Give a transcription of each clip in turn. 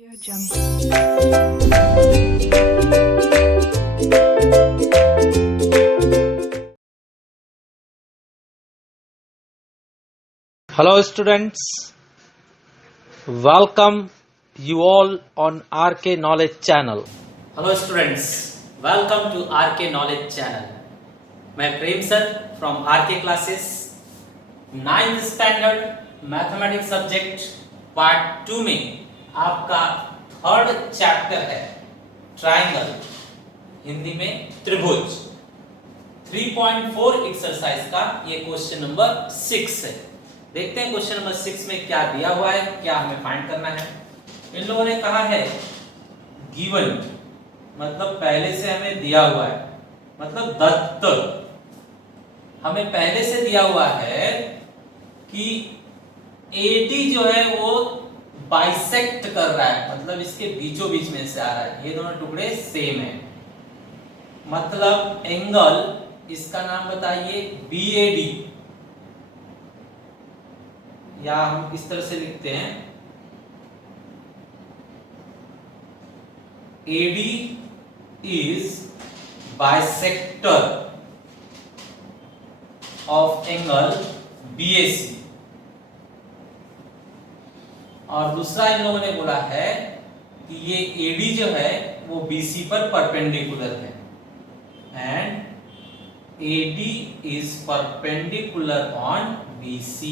Audio Jungle. Hello students, welcome you all on RK Knowledge channel. Hello students, welcome to RK Knowledge channel. मैं Prem sir from RK classes 9th standard mathematics subject part 2 में आपका third chapter है triangle, Hindi में त्रिभुज। 3.4 exercise का ये question number 6 है। देखते हैं क्वेश्चन नंबर 6 में क्या दिया हुआ है, क्या हमें फाइंड करना है। इन लोगों ने कहा है गिवन, मतलब पहले से हमें दिया हुआ है, मतलब दत्त हमें पहले से दिया हुआ है कि AD जो है वो बाइसेक्ट कर रहा है, मतलब इसके बीचों बीच में से आ रहा है। ये दोनों टुकड़े सेम है, मतलब एंगल, इसका नाम बताइए BAD, या हम इस तरह से लिखते हैं AD is bisector of angle BAC। और दूसरा इन लोगों ने बोला है कि ये AD जो है वो BC पर परपेंडिकुलर है, and AD is perpendicular on BC।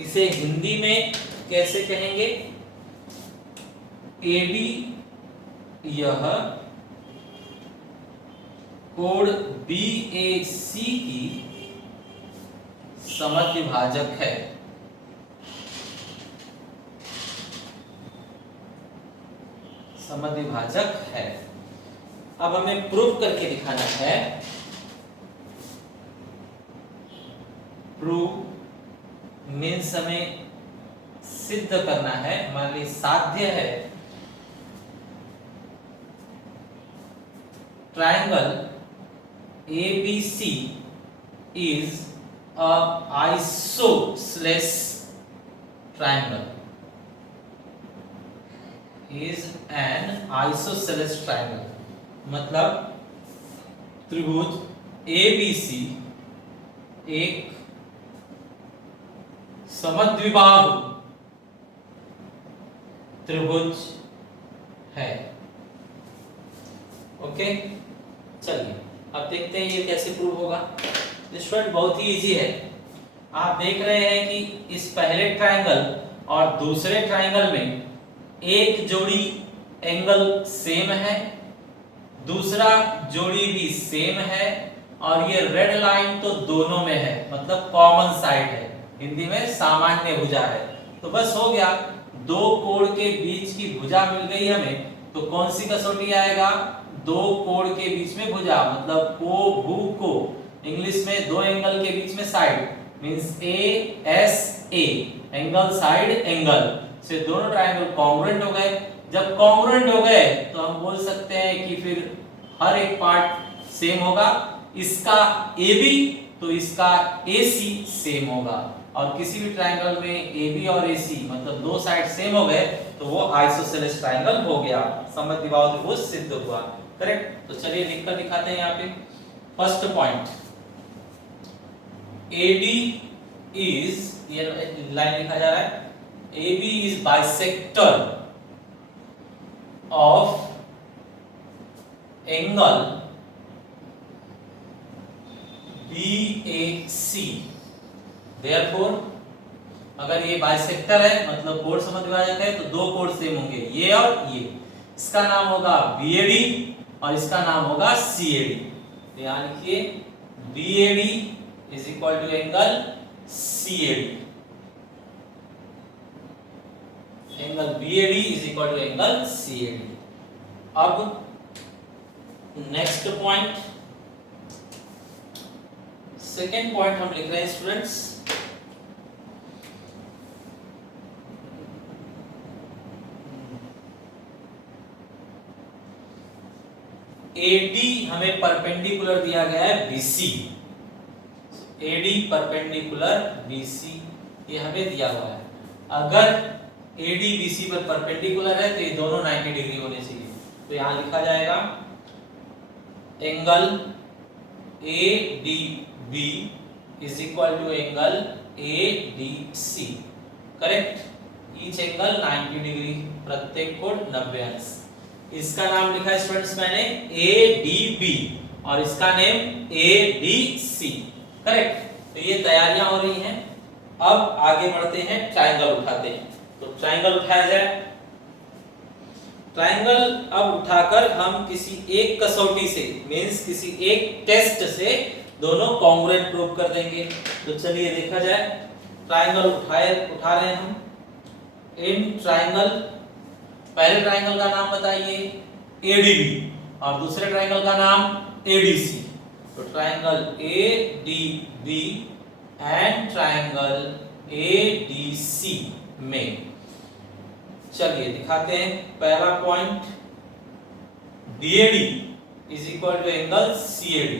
इसे हिंदी में कैसे कहेंगे? AD यह कोण BAC की समद्विभाजक है। समद्विभाजक है। अब हमें प्रूव करके दिखाना है। प्रूव मीन्स हमें सिद्ध करना है, हमारे लिए साध्य है। Triangle ABC is a isosceles triangle, is an isosceles triangle, मतलब त्रिभुज ABC एक समद्विबाहु त्रिभुज है। ओके, चलिए अब देखते हैं ये कैसे प्रूव होगा। स्टूडेंट बहुत ही इजी है। आप देख रहे हैं कि इस पहले ट्रायंगल और दूसरे ट्रायंगल में एक जोड़ी एंगल सेम है, दूसरा जोड़ी भी सेम है, और ये रेड लाइन तो दोनों में है, मतलब कॉमन साइड है, हिंदी में सामान्य भुजा है। तो बस हो गया, दो कोण के बीच की भुजा मिल गई हमें। तो कौन सी कसौटी आएगा? दो कोण के बीच में भुजा, मतलब को भू को, इंग्लिश में दो एंगल के बीच में side, means ASA, angle side angle से दोनों ट्रायंगल कॉन्ग्रुएंट हो गए। जब कॉन्ग्रुएंट हो गए तो हम बोल सकते हैं कि फिर हर एक पार्ट सेम होगा। इसका AB तो इसका AC सेम होगा, और किसी भी ट्रायंगल में AB और AC मतलब दो साइड सेम हो गए तो वो आइसोसेलेस ट्रायंगल हो गया, समद्विबाहु त्रिभुज सिद्ध हुआ। करेक्ट। तो चलिए लिखकर दिखाते हैं यहाँ पे। फर्स्ट पॉइंट, AD is, ये लाइन लिखा जा रहा है, AB is bisector of angle BAC। Therefore, अगर ये बाइसेक्टर है मतलब कोण समद्विभाजक है, तो दो कोण सेम होंगे, ये और ये। इसका नाम होगा BAD और इसका नाम होगा CAD। ध्यान रखिए, BAD is equal to angle CAD, angle BAD is equal to angle CAD। अब नेक्स्ट पॉइंट, सेकेंड पॉइंट हम लिख रहे हैं स्टूडेंट्स, AD हमें परपेंडिकुलर दिया गया है BC, AD परपेंडिकुलर BC ये हमें दिया हुआ है। अगर AD BC पर परपेंडिकुलर है तो ये दोनों 90 डिग्री होने चाहिए। तो यहां लिखा जाएगा angle ADB is equal to angle ADC। Correct, each angle 90 degree, प्रत्येक कोण 90 अंश। इसका नाम लिखा है स्टूडेंट्स मैंने ADB और इसका नेम ADC। करेक्ट, तो ये तैयारियां हो रही हैं। अब आगे बढ़ते हैं, ट्रायंगल उठाते हैं। तो ट्रायंगल उठाया जाए। ट्रायंगल अब उठाकर हम किसी एक कसौटी से मींस किसी एक टेस्ट से दोनों कॉन्ग्रुएंट प्रूव कर देंगे। तो चलिए देखा जाए। ट्रायंगल उठा रहे हैं हम। इन ट्रायंगल, पहले ट्रायंगल का नाम बताइए ADB और दूसरे ट्रायंगल का नाम ADC। तो triangle ADB and triangle ADC में चलिए दिखाते हैं। पहला point DAD is equal to angle CAD।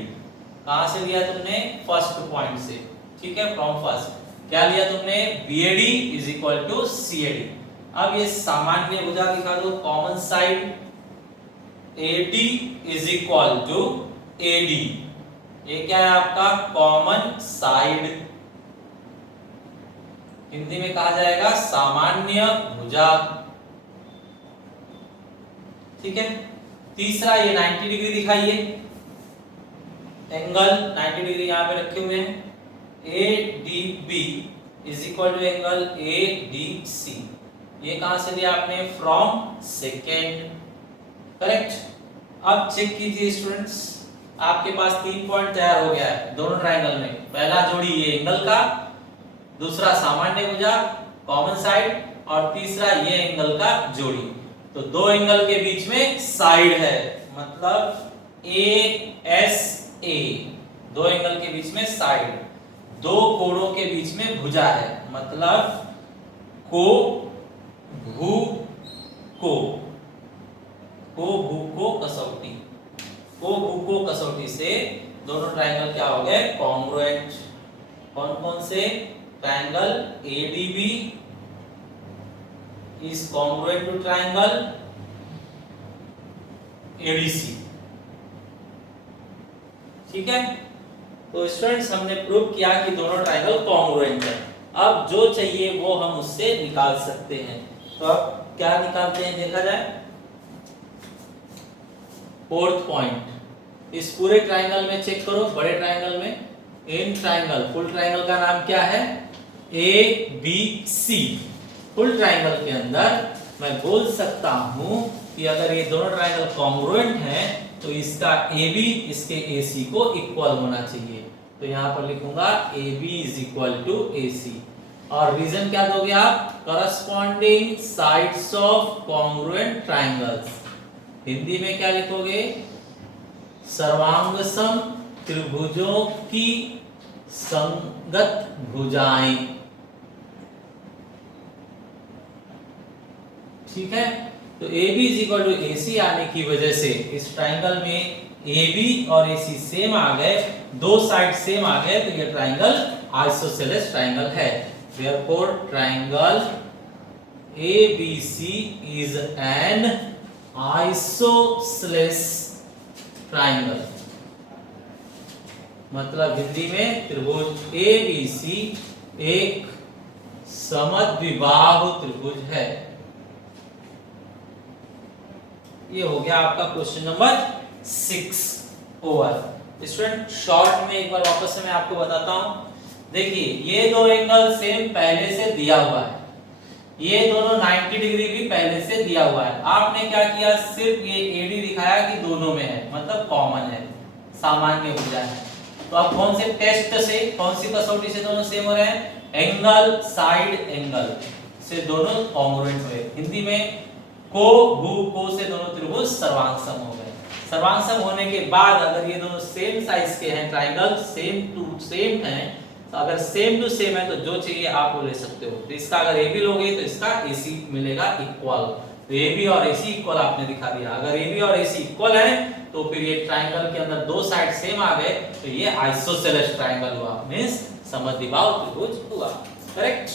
कहां से लिया तुमने? फर्स्ट पॉइंट से। ठीक है, फ्रॉम फर्स्ट क्या लिया तुमने? BAD is equal to CAD। अब ये सामान्य भुजा दिखा दो, common side AD is equal to AD। ये क्या है आपका? कॉमन साइड, हिंदी में कहा जाएगा सामान्य भुजा। ठीक है, तीसरा ये 90 डिग्री दिखाइए, एंगल 90 डिग्री यहां पे रखे हुए हैं। ADB is equal to angle ADC। ये कहां से लिया आपने? From second. करेक्ट, अब चेक कीजिए स्टूडेंट्स, आपके पास 3 पॉइंट तैयार हो गया है दोनों ट्रायंगल में। पहला जोड़ी ये एंगल का, दूसरा सामान्य भुजा कॉमन साइड और तीसरा ये एंगल का जोड़ी। तो दो एंगल के बीच में साइड है, मतलब ASA। दो एंगल के बीच में साइड, दो कोणों के बीच में भुजा है, मतलब को भू को कसौटी। को भू को कसौटी से दोनों ट्रायंगल क्या हो गए? कॉन्ग्रुएंट। कौन कौन से? Triangle ADB is congruent to triangle ADC। ठीक है, तो स्टूडेंट्स हमने प्रूव किया कि दोनों ट्रायंगल कॉन्ग्रुएंट है। अब जो चाहिए वो हम उससे निकाल सकते हैं। तो अब क्या निकालते हैं देखा जाए। फोर्थ पॉइंट, इस पूरे ट्रायंगल में चेक करो, बड़े ट्रायंगल में, इन ट्रायंगल, फुल ट्रायंगल का नाम क्या है? ABC। फुल ट्रायंगल के अंदर मैं बोल सकता हूं कि अगर ये दोनों ट्रायंगल कॉन्ग्रुएंट हैं तो इसका AB इसके AC को इक्वल होना चाहिए। तो यहां पर लिखूंगा AB is equal to AC। और रीजन क्या दोगे आप? Corresponding sides of congruent triangles. Hindi में क्या लिखोगे? सर्वांग सम त्रिभुजों की संगत भुजाएं। ठीक है, तो AB is equal to AC आने की वजह से इस ट्रायंगल में AB और AC सेम आ गए, दो साइड सेम आ गए, तो ये ट्रायंगल आइसोसेलेस ट्रायंगल है। Therefore triangle ABC is an isosceles triangle। मतलब हिंदी में त्रिभुज ABC एक समद्विबाहु त्रिभुज है। ये हो गया आपका question number 6 over. Student short में एक बार वापस से मैं आपको बताता हूं। देखिए ये दो एंगल सेम पहले से दिया हुआ है, ये दोनों 90 डिग्री भी पहले से दिया हुआ है। आपने क्या किया? सिर्फ ये AD दिखाया कि दोनों में है, मतलब कॉमन है, सामान्य भुजा है। तो अब कौन से टेस्ट से, कौन सी कसौटी से दोनों सेम हो रहे हैं? एंगल साइड एंगल से दोनों कॉन्ग्रुएंट हुए। हिंदी में को भू को से दोनों त्रिभुज सर्वांगसम हो गए। सर्वांगसम होने के बाद अगर ये दोनों सेम साइज के हैं, ट्रायंगल सेम टू सेम हैं, तो अगर सेम टू सेम है तो जो चाहिए आप वो ले सकते हो। तो इसका अगर AB लोगे तो इसका AC मिलेगा इक्वल। तो AB और AC इक्वल आपने दिखा दिया। अगर AB और AC इक्वल है तो फिर ये ट्रायंगल के अंदर दो साइड सेम आ गए, तो ये आइसोसेलेस ट्रायंगल हुआ, मींस समद्विबाहु त्रिभुज हुआ। करेक्ट।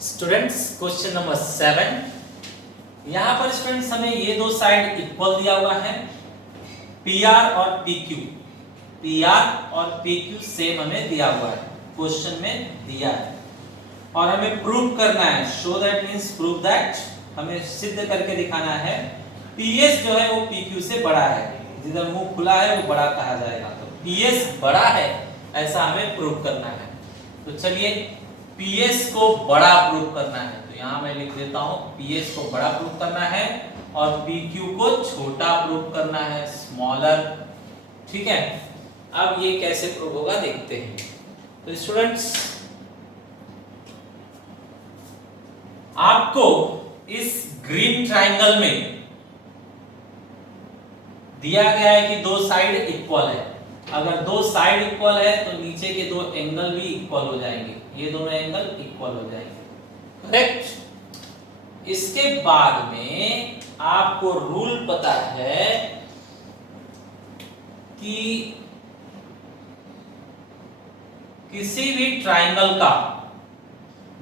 स्टूडेंट्स क्वेश्चन नंबर 7, यहां पर स्टूडेंट्स हमें ये दो साइड इक्वल दिया हुआ है, PR और PQ। PR और PQ सेम हमें दिया हुआ है, क्वेश्चन में दिया है और हमें प्रूव करना है। Show that means prove that, हमें सिद्ध करके दिखाना है PS जो है वो PQ से बड़ा है। जिधर मुंह खुला है वो बड़ा कहा जाएगा, तो PS बड़ा है ऐसा हमें प्रूव करना है। तो चलिए PS को बड़ा प्रूव करना है, तो यहां मैं लिख देता हूं PS को बड़ा प्रूव करना है और PQ को छोटा प्रूव करना है, स्मॉलर। ठीक है, अब ये कैसे प्रूव होगा देखते हैं। तो स्टूडेंट्स आपको इस ग्रीन ट्रायंगल में दिया गया है कि दो साइड इक्वल है। अगर दो साइड इक्वल है तो नीचे के दो एंगल भी इक्वल हो जाएंगे, ये दोनों एंगल इक्वल हो जाएंगे, करेक्ट। इसके बाद में आपको रूल पता है कि किसी भी ट्रायंगल का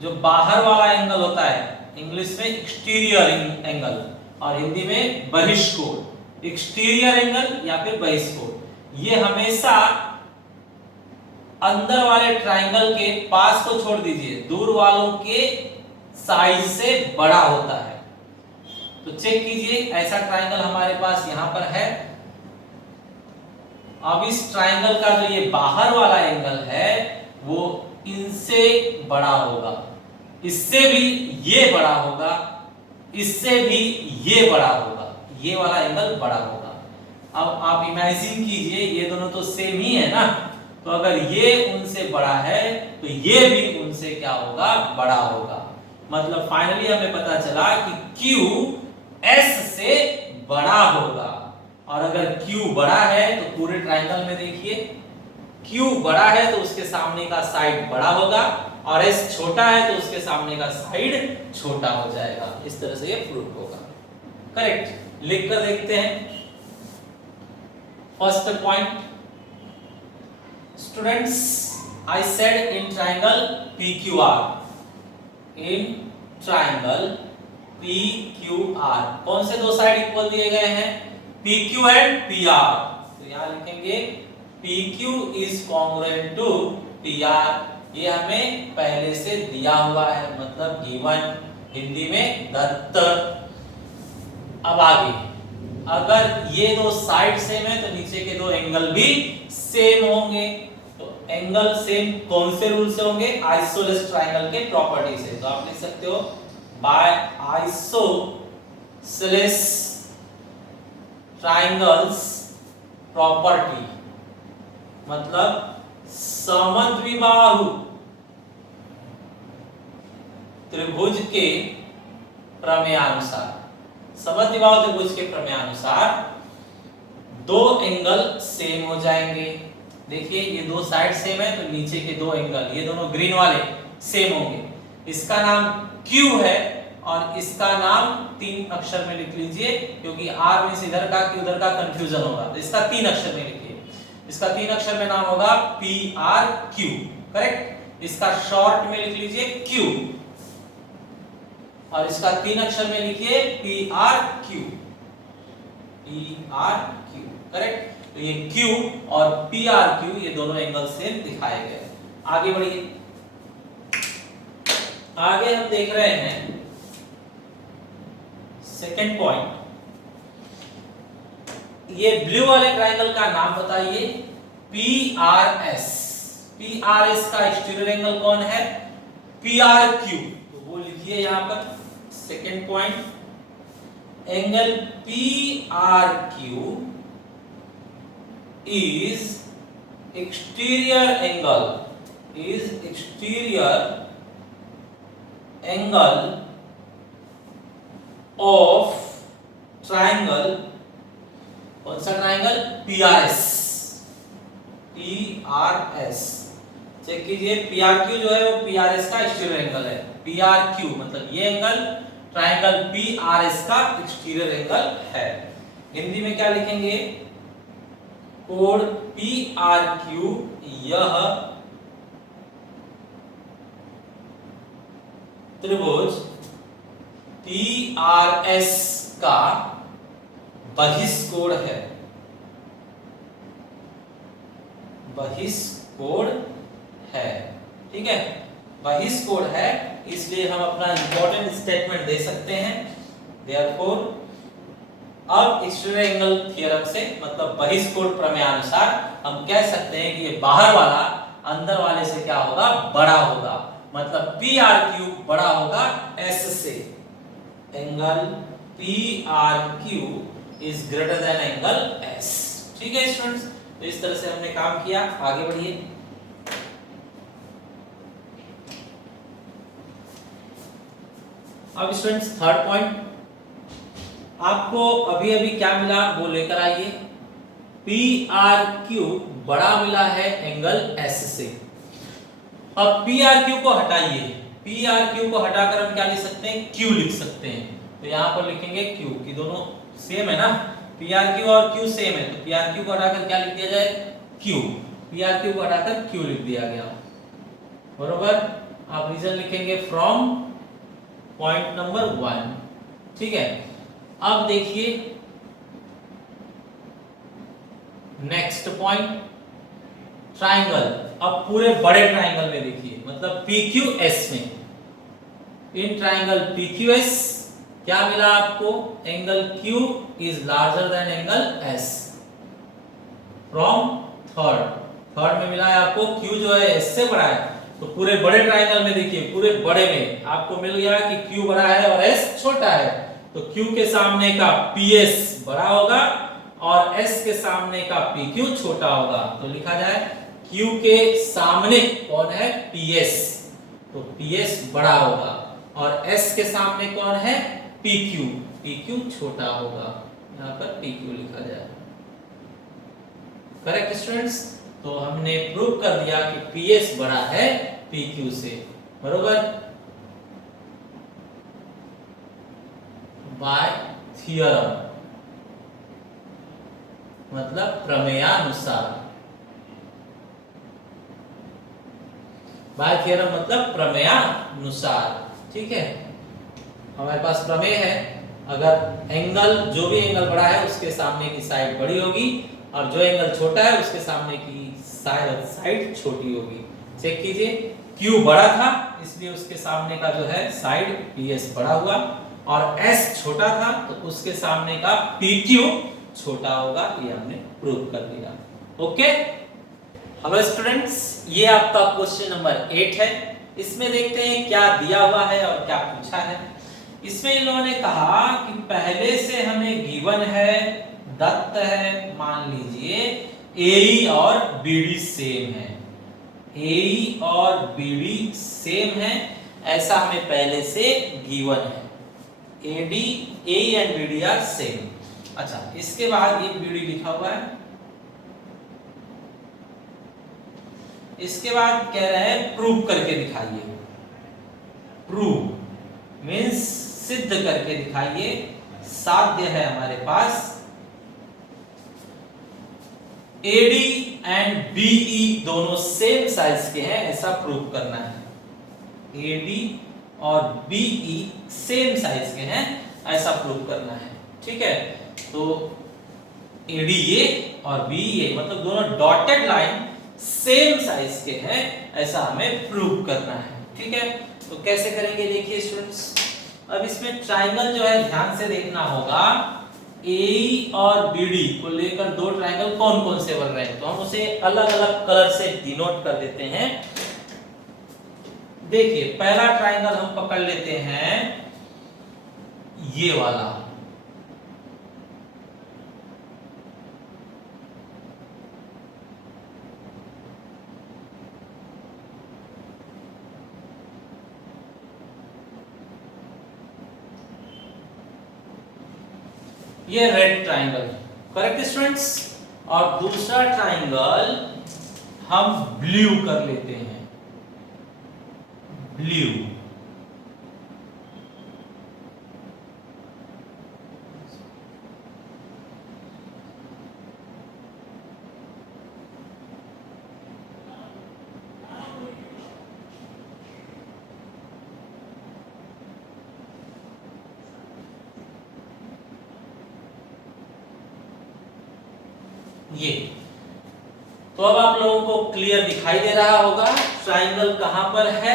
जो बाहर वाला एंगल होता है, इंग्लिश में एक्सटीरियर एंगल और हिंदी में बहिष्कोण, एक्सटीरियर एंगल या फिर बहिष्कोण, ये हमेशा अंदर वाले ट्रायंगल के पास को छोड़ दीजिए, दूर वालों के साइज से बड़ा होता है। तो चेक कीजिए, ऐसा ट्रायंगल हमारे पास यहां पर है। अब इस ट्रायंगल का जो ये बाहर वाला एंगल है वो इनसे बड़ा होगा, इससे भी ये बड़ा होगा, इससे भी ये बड़ा होगा, ये वाला एंगल बड़ा होगा। अब आप इमेजिन कीजिए, ये दोनों तो सेम ही है ना, तो अगर ये उनसे बड़ा है तो ये भी उनसे क्या होगा, बड़ा होगा। मतलब फाइनली हमें पता चला कि Q S से बड़ा होगा। और अगर Q बड़ा है तो पूरे ट्रायंगल में देखिए, Q बड़ा है तो उसके सामने का साइड बड़ा होगा और S छोटा है तो उसके सामने का साइड छोटा हो जाएगा। इस तरह से ये प्रूव होगा, करेक्ट। लिख कर देखते हैं। First point students, I said in triangle PQR, in triangle PQR कौन से दो साइड इक्वल दिए गए हैं, PQ एंड PR। तो यहां लिखेंगे PQ is congruent to PR, ये हमें पहले से दिया हुआ है, मतलब गिवन, हिंदी में दत्त। अब आगे, अगर ये दो साइड सेम है तो नीचे के दो एंगल भी सेम होंगे। तो एंगल सेम कौन से रूल से होंगे, आइसोसेलेस ट्रायंगल के प्रॉपर्टी से। तो आप लिख सकते हो बाय आइसोसेलेस ट्रायंगल्स प्रॉपर्टी, मतलब समद्विबाहु त्रिभुज के प्रमेयानुसार, समद्विबाहु त्रिभुज के प्रमेयानुसार दो एंगल सेम हो जाएंगे। देखिए ये दो साइड सेम है तो नीचे के दो एंगल, ये दोनों ग्रीन वाले सेम होंगे। इसका नाम Q है और इसका नाम 3 अक्षर में लिख लीजिए, क्योंकि R में से इधर का कि उधर का कंफ्यूजन होगा, तो इसका 3 अक्षर में लिखिए। इसका 3 अक्षर में नाम होगा PRQ, करेक्ट। इसका शॉर्ट में लिख लीजिए Q और इसका 3 अक्षर में लिखिए PRQ, PRQ, करेक्ट। तो ये Q और PRQ ये दोनों एंगल सेम दिखाए गए। आगे बढ़िए, आगे हम देख रहे हैं सेकंड पॉइंट। ये ब्लू वाले ट्रायंगल का नाम बताइए, PRS। PRS का एक्सटीरियर एंगल कौन है, PRQ, तो वो लिखिए यहां पर second point. Angle PRQ is exterior angle, is exterior angle of triangle, कौन सा ट्रायंगल, PRS, PRS। चेक कीजिए, PRQ जो है वो PRS का एक्सटीरियर एंगल है। PRQ मतलब ये एंगल ट्रायंगल PRS का एक्सटीरियर एंगल है। हिंदी में क्या लिखेंगे, कोण PRQ यह त्रिभुज PRS का बहिष्कोण है, बहिष्कोण है, ठीक है, बहिष्कोण है, इसलिए हम अपना इंपॉर्टेंट स्टेटमेंट दे सकते हैं। देयरफॉर अब एक्सटीरियर एंगल थ्योरम से मतलब बहिष्कोण प्रमेयानुसार हम कह सकते हैं कि ये बाहर वाला अंदर वाले से क्या होगा, बड़ा होगा, मतलब PRQ बड़ा होगा S से। Angle PRQ is greater than angle S। ठीक है स्टूडेंट्स, तो इस तरह से हमने काम किया। आगे बढ़िए। अब स्टूडेंट्स थर्ड पॉइंट, आपको अभी अभी क्या मिला वो लेकर आइए। PRQ बड़ा मिला है एंगल S से। अब PRQ को हटाइए, PRQ को हटाकर हम क्या लिख सकते हैं, Q लिख सकते हैं। तो यहां पर लिखेंगे Q, कि दोनों सेम है ना, PRQ और Q सेम है, तो PRQ को हटाकर क्या लिख दिया जाए, Q। PRQ को हटाकर Q लिख दिया गया, बरोबर। आप रीजन लिखेंगे फ्रॉम पॉइंट नंबर 1, ठीक है। अब देखिए नेक्स्ट पॉइंट, ट्राइंगल। अब पूरे बड़े ट्राइंगल में देखिए, मतलब PQS में, इन ट्राइंगल PQS क्या मिला आपको, angle Q is larger than angle S from third में मिला है आपको Q जो है S से बड़ा है। तो पूरे बड़े ट्राइंगल में देखिए, पूरे बड़े में आपको मिल गया कि Q बड़ा है और S छोटा है, तो Q के सामने का PS बड़ा होगा और S के सामने का PQ छोटा होगा। तो लिखा जाए Q के सामने कौन है, PS, तो PS बड़ा होगा, और S के सामने कौन है, PQ छोटा होगा। यहाँ पर PQ लिखा जाए। करेक्ट स्टूडेंट्स, तो हमने प्रूव कर दिया कि PS बड़ा है PQ से, बरोबर। बाय थियरम मतलब प्रमेयानुसार, बाय थियरम मतलब प्रमेयानुसार, ठीक है। हमारे पास प्रमेय है, अगर एंगल, जो भी एंगल बड़ा है उसके सामने की साइड बड़ी होगी, और जो एंगल छोटा है उसके सामने की साइड छोटी होगी। चेक कीजिए, Q बड़ा था इसलिए उसके सामने का जो है साइड PS बड़ा हुआ, और S छोटा था तो उसके सामने का PQ छोटा होगा। ये हमने प्रूव कर दिया। ओके, हेलो स्टूडेंट्स, ये आपका क्वेश्चन नंबर 8 है। इसमें देखते हैं क्या दिया हुआ है और क्या पूछा है। इसमें इन लोगों ने कहा कि पहले से हमें गिवन है, दत्त है, मान लीजिए AE और BD सेम है, AE और BD सेम है, ऐसा हमें पहले से गिवन है। AE and BD are same. अच्छा, इसके बाद ये BD लिखा हुआ है, इसके बाद कह रहे हैं प्रूव करके दिखाइए। प्रूव मीन्स सिद्ध करके दिखाइए, साध्य है हमारे पास AD एंड BE दोनों सेम साइज के हैं, ऐसा प्रूव करना है। AD और BE सेम साइज के हैं, ऐसा प्रूव करना है, ठीक है। तो AD ये और BE ये, मतलब दोनों डॉटेड लाइन सेम साइज के हैं, ऐसा हमें प्रूव करना है, ठीक है। तो कैसे करेंगे देखिए स्टूडेंट्स, अब इसमें ट्राइंगल जो है ध्यान से देखना होगा। AE और BD को लेकर दो ट्राइंगल कौन कौन से बन रहे हैं, तो हम उसे अलग अलग कलर से डिनोट कर देते हैं। देखिए पहला ट्राइंगल हम पकड़ लेते हैं, ये वाला, ये रेड ट्राइंगल, करेक्ट स्टूडेंट्स। और दूसरा ट्राइंगल हम ब्लू कर लेते हैं, ब्लू। ये। तो अब आप लोगों को क्लियर दिखाई दे रहा होगा ट्राइंगल कहां पर है।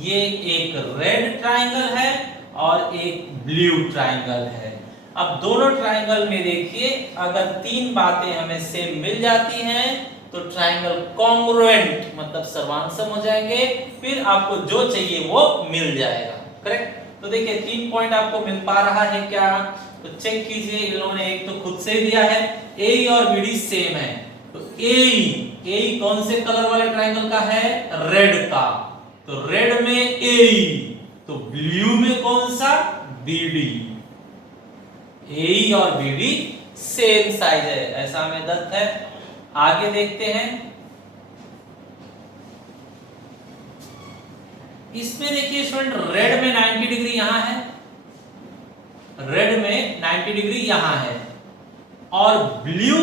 ये एक रेड ट्राइंगल है और एक ब्लू ट्राइंगल है। अब दोनों ट्राइंगल में देखिए, अगर तीन बातें हमें सेम मिल जाती हैं तो ट्राइंगल कॉन्ग्रुएंट मतलब सर्वांसम हो जाएंगे, फिर आपको जो चाहिए वो मिल जाएगा। करेक्ट। तो देखिए 3 पॉइंट आपको मिल पा रहा है क्या, तो चेक कीजिए। इन लोगों ने एक तो खुद से दिया है, ए और बीडी सेम है, तो ए कौन से कलर वाले ट्राइंगल का है, रेड का, तो रेड में ए, तो ब्लू में कौन सा, बीडी। ए और बीडी सेम साइज है, ऐसा हमें दत्त है। आगे देखते हैं, इसमें देखिए स्टूडेंट रेड में 90 डिग्री यहां है, रेड में 90 डिग्री यहां है, और ब्लू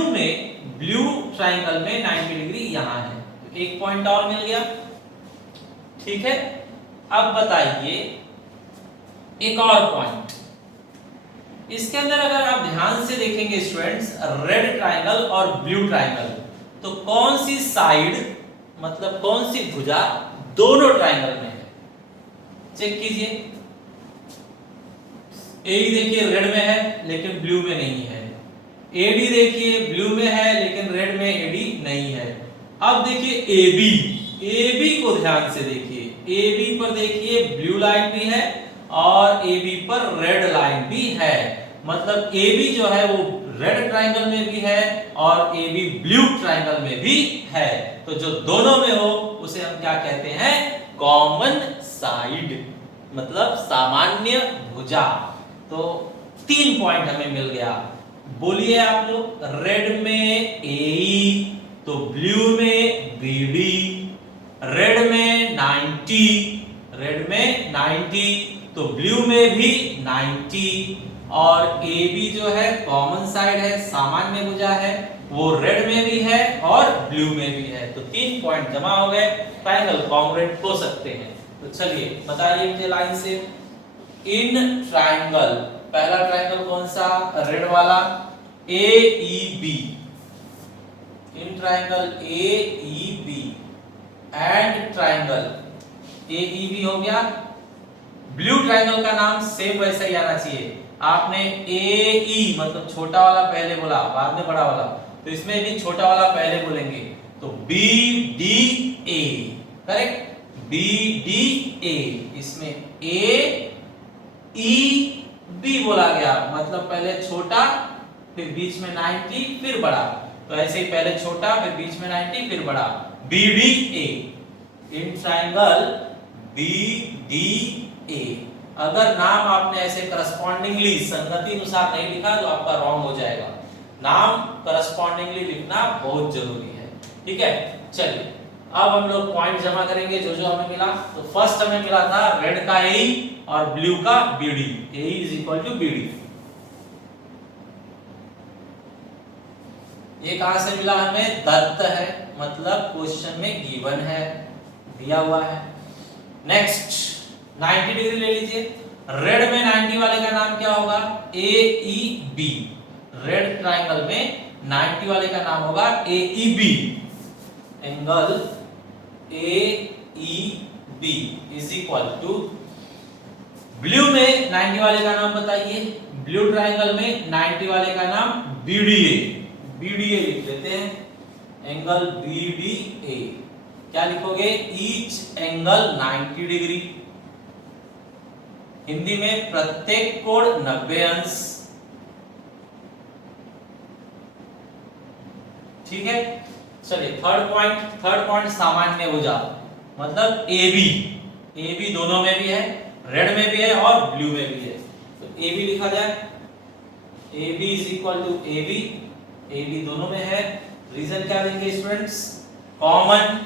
ट्राइंगल में 90 डिग्री यहां है। तो एक पॉइंट और मिल गया। ठीक है। अब बताइए एक और पॉइंट, इसके अंदर अगर आप ध्यान से देखेंगे स्टूडेंट्स, रेड ट्राइंगल और ब्लू ट्राइंगल, तो कौन सी साइड मतलब कौन सी भुजा दोनों ट्राइंगल में है, चेक कीजिए। ए देखिए रेड में है लेकिन ब्लू में नहीं है, एडी देखिए ब्लू में है लेकिन रेड में एडी नहीं है। अब देखिए एबी को ध्यान से देखिए, एबी पर देखिए ब्लू लाइन भी है और एबी पर रेड लाइन भी है, मतलब एबी जो है वो रेड ट्राइंगल में भी है और एबी ब्लू ट्राइंगल में भी है। तो जो दोनों में हो उसे हम क्या कहते हैं, कॉमन साइड, मतलब सामान्य भुजा। तो 3 पॉइंट हमें मिल गया। बोलिए आप लोग, रेड में ए, तो ब्लू में बीडी, रेड में 90 तो ब्लू में भी 90, और ए बी जो है कॉमन साइड है, सामान्य भुजा है, वो रेड में भी है और ब्लू में भी है। तो 3 पॉइंट जमा हो गए, ट्राइंगल कॉन्ग्रुएंट हो सकते हैं। तो चलिए बताइए मुझे लाइन से, इन ट्राइंगल, पहला ट्राइंगल कौन सा, रेड वाला, A E B, in triangle A E B and triangle A E B हो गया। ब्लू ट्राइंगल का नाम सेम वैसा ही आना चाहिए। आपने ए ई मतलब छोटा वाला पहले बोला, बाद में बड़ा वाला, तो इसमें भी छोटा वाला पहले बोलेंगे, तो B D A, correct, B D A, इसमें ए ई बी बोला गया, मतलब पहले छोटा फिर बीच में 90 फिर बड़ा, तो ऐसे ही पहले छोटा फिर बीच में 90 फिर बड़ा, B D A, in triangle B D A. अगर नाम आपने ऐसे करस्पॉन्डिंगली संगति अनुसार नहीं लिखा तो आपका रॉन्ग हो जाएगा। नाम करस्पॉन्डिंगली लिखना बहुत जरूरी है। ठीक है, चलिए अब हम लोग पॉइंट जमा करेंगे जो जो हमें मिला। तो फर्स्ट हमें मिला था रेड का ए और ब्लू का BD, A is equal to BD. ये कहां से मिला हमें, दत्त है, मतलब क्वेश्चन में गिवन है, दिया हुआ है। नेक्स्ट 90 डिग्री ले लीजिए, रेड में 90 वाले का नाम क्या होगा, A E B, red triangle में 90 वाले का नाम होगा A E B, angle A E B is equal to, blue में 90 वाले का नाम बताइए, ब्लू ट्राइंगल में 90 वाले का नाम बीडीए, बीडीए लिख लेते हैं, एंगल बीडीए, क्या लिखोगे, ईच एंगल 90 डिग्री, हिंदी में प्रत्येक कोण 90 अंश। ठीक है, चलिए थर्ड पॉइंट सामान्य भुजा, मतलब ए बी दोनों में भी है, रेड में भी है और ब्लू में भी है, तो ए बी लिखा जाए, A B is equal to A B दोनों में है। रीजन क्या देंगे स्टूडेंट्स, कॉमन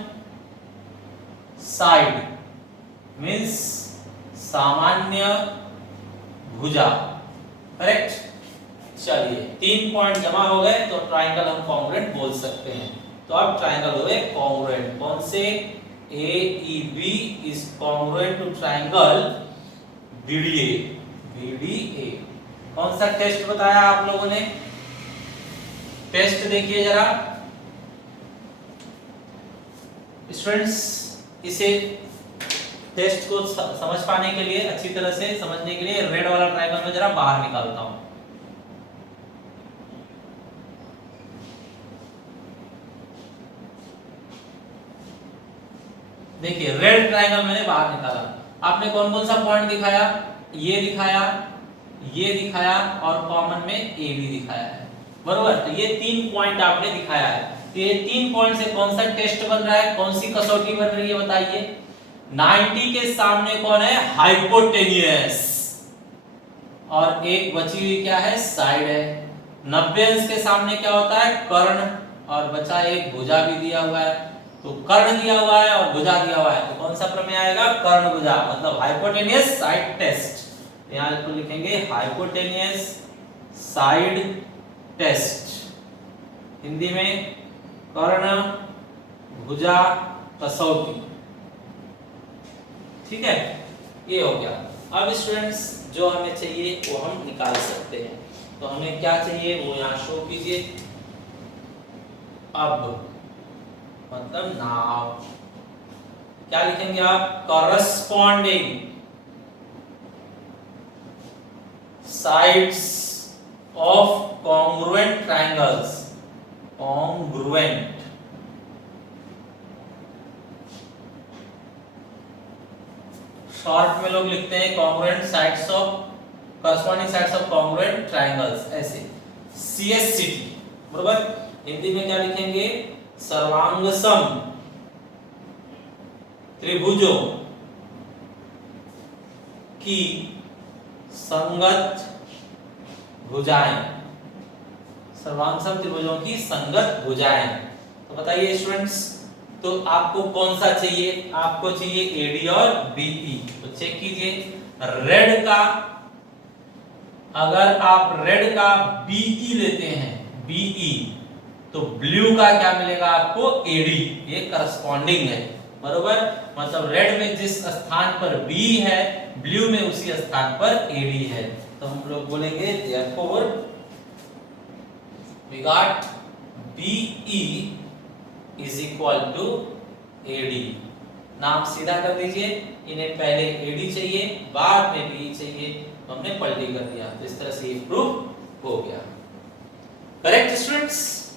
साइड मींस सामान्य भुजा, करेक्ट। चलिए 3 पॉइंट जमा हो गए, तो ट्राइंगल हम कॉन्ग्रुएंट बोल सकते हैं। तो अब ट्राइंगल हुए कॉन्ग्रुएंट, कौन से, A E B is congruent to triangle BDA. कौन सा टेस्ट बताया आप लोगों ने, टेस्ट देखिए जरा स्टूडेंट्स, इसे टेस्ट को समझ पाने के लिए, अच्छी तरह से समझने के लिए रेड वाला ट्रायंगल में जरा बाहर निकालता हूं। देखिए रेड ट्रायंगल मैंने बाहर निकाला, आपने कौन कौन सा पॉइंट दिखाया, ये दिखाया, ये दिखाया और कॉमन में ए भी दिखाया है, बरोबर। तो ये 3 पॉइंट आपने दिखाया है। तो ये 3 पॉइंट से कौन सा टेस्ट बन रहा है, कौन सी कसौटी बन रही है बताइए। 90 के सामने कौन है, हाइपोटेनियस, और एक बची हुई क्या है, साइड है। 90 अंश के सामने क्या होता है, कर्ण, और बचा एक भुजा भी दिया हुआ है। तो कर्ण दिया हुआ है और भुजा दिया हुआ है, तो कौन सा प्रमेय आएगा, कर्ण भुजा, मतलब हाइपोटेनियस साइड टेस्ट। यहां तो लिखेंगे हाइपोटेनियस साइड टेस्ट, हिंदी में कर्ण भुजा कसौटी, ठीक है, ये हो गया। अब स्टूडेंट्स जो हमें चाहिए वो हम निकाल सकते हैं। तो हमें क्या चाहिए वो यहाँ शो कीजिए। अब मतलब नाउ क्या लिखेंगे आप, corresponding sides of congruent triangles, congruent, short में लोग लिखते हैं congruent sides of, corresponding sides of congruent triangles, ऐसे CSCT, बरोबर। हिंदी में क्या लिखेंगे, सर्वांगसम त्रिभुजों की संगत भुजाएं, सर्वांगसम त्रिभुजों की संगत भुजाएं। तो बताइए स्टूडेंट्स, तो आपको कौन सा चाहिए, आपको चाहिए एडी और बीई। तो चेक कीजिए, रेड का, अगर आप रेड का बीई लेते हैं, बीई, तो ब्लू का क्या मिलेगा आपको, एडी, ये करस्पॉन्डिंग है, बरोबर। मतलब रेड में जिस स्थान पर बी है, ब्लू में उसी स्थान पर एडी है। तो हम लोग बोलेंगे therefore we got BE is equal to AD। नाम सीधा कर दीजिए, इन्हें पहले AD चाहिए, बाद में BE चाहिए, तो हमने पलटी कर दिया। तो इस तरह से ये प्रूफ हो गया। Correct students.